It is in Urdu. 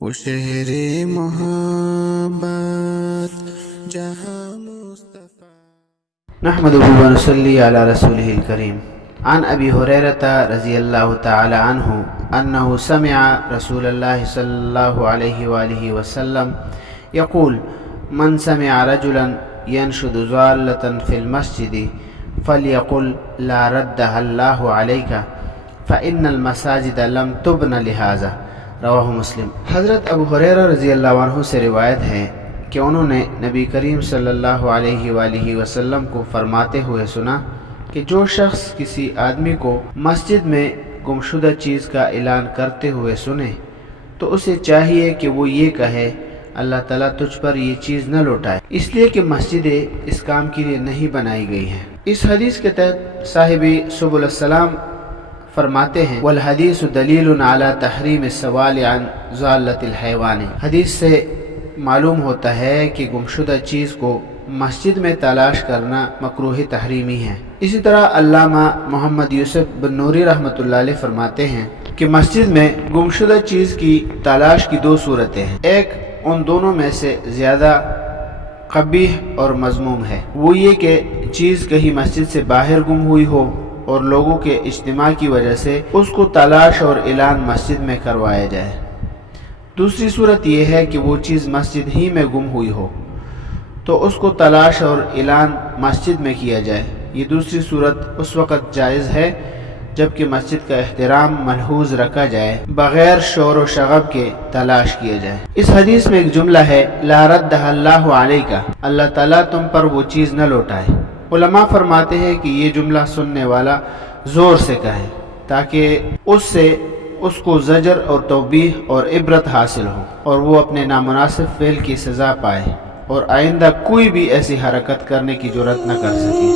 وہ شہر محبت جہاں مصطفیٰ. نحمده ونصلي على رسوله الكريم. عن أبي هريرة رضي الله تعالى عنه أنه سمع رسول الله صلى الله عليه وآله وسلم يقول: من سمع رجلا ينشد ضالة في المسجد فليقل لا ردها الله عليك فإن المساجد لم تبن لهذا. رواہ مسلم. حضرت ابو ہریرہ رضی اللہ عنہ سے روایت ہے کہ انہوں نے نبی کریم صلی اللہ علیہ وآلہ وسلم کو فرماتے ہوئے سنا کہ جو شخص کسی آدمی کو مسجد میں گمشدہ چیز کا اعلان کرتے ہوئے سنے تو اسے چاہیے کہ وہ یہ کہے: اللہ تعالیٰ تجھ پر یہ چیز نہ لوٹائے، اس لیے کہ مسجدیں اس کام کے لیے نہیں بنائی گئی ہیں. اس حدیث کے تحت صاحب سبل السلام فرماتے ہیں: والحدیث دلیل علی تحریم السوال عن ضالۃ الحیوان. حدیث سے معلوم ہوتا ہے کہ گمشدہ چیز کو مسجد میں تلاش کرنا مکروہ تحریمی ہے. اسی طرح علامہ محمد یوسف بن نوری رحمۃ اللہ علیہ فرماتے ہیں کہ مسجد میں گمشدہ چیز کی تلاش کی دو صورتیں ہیں. ایک ان دونوں میں سے زیادہ قبیح اور مذموم ہے، وہ یہ کہ چیز کہیں مسجد سے باہر گم ہوئی ہو اور لوگوں کے اجتماع کی وجہ سے اس کو تلاش اور اعلان مسجد میں کروایا جائے. دوسری صورت یہ ہے کہ وہ چیز مسجد ہی میں گم ہوئی ہو تو اس کو تلاش اور اعلان مسجد میں کیا جائے. یہ دوسری صورت اس وقت جائز ہے جبکہ مسجد کا احترام ملحوظ رکھا جائے، بغیر شور و شغب کے تلاش کیا جائے. اس حدیث میں ایک جملہ ہے: لا ردها اللہ علیک، اللہ تعالیٰ تم پر وہ چیز نہ لوٹائے. علماء فرماتے ہیں کہ یہ جملہ سننے والا زور سے کہے تاکہ اس سے اس کو زجر اور توبیح اور عبرت حاصل ہو اور وہ اپنے نامناسب فعل کی سزا پائے اور آئندہ کوئی بھی ایسی حرکت کرنے کی جرات نہ کر سکے.